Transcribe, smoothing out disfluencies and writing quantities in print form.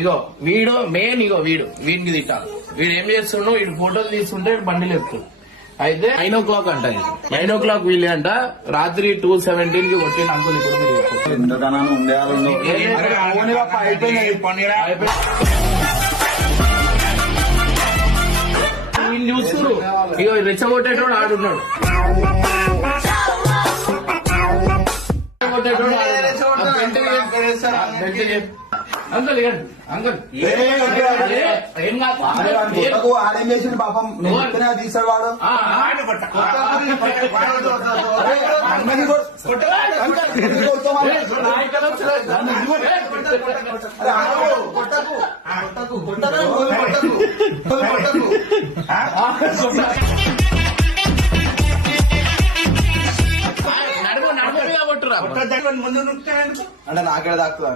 ఇగో వీడు మెయిన్ వీడికి తిట్టాలి. వీడు ఏం చేస్తుండో వీడు ఫోటోలు తీసుకుంటే బండిలు ఎక్కుతాడు. అయితే 9 o'clock అంట, 9 o'clock వీళ్ళే అంట. రాత్రి 2:17 కి కొట్టిన అంకుల్. ఇప్పుడు వీళ్ళు చూస్తున్నారు. ఇగో రెచ్చగొట్టేటోడు ఆడున్నాడు. అంకుల్ అంకుల్ ఏం కాదు. ఆడేం చేసిండు పాపం తీసాడు వాడు. నడుము కొట్టురా అంటే నాకేడ తాకుతా